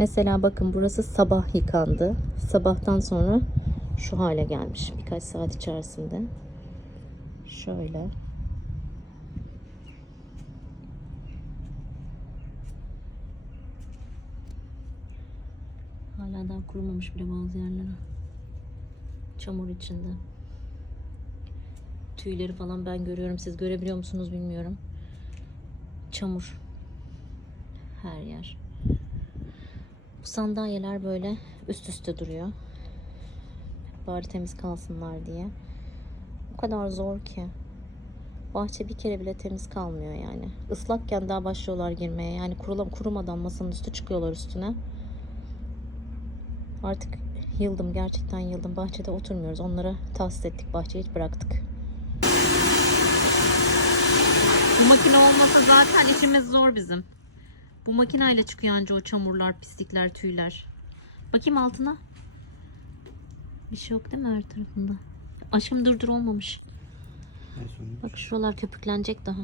Mesela bakın burası sabah yıkandı. Sabahtan sonra şu hale gelmiş birkaç saat içerisinde. Şöyle. Hala daha kurumamış bile bazı yerleri. Çamur içinde. Tüyleri falan ben görüyorum. Siz görebiliyor musunuz bilmiyorum. Çamur. Her yer. Bu sandalyeler böyle üst üste duruyor. Bari temiz kalsınlar diye. O kadar zor ki. Bahçe bir kere bile temiz kalmıyor yani. Islakken daha başlıyorlar girmeye. Yani kurulam kurumadan masanın üstü çıkıyorlar üstüne. Artık yıldım gerçekten yıldım. Bahçede oturmuyoruz. Onlara tahsis ettik bahçeyi hiç bıraktık. Bu makine olmasa zaten içimiz zor bizim. Bu makineyle çıkıyor anca o çamurlar, pislikler, tüyler. Bakayım altına. Bir şey yok değil mi her tarafında? Aşkım dur dur olmamış. Bak şuralar köpüklenecek daha.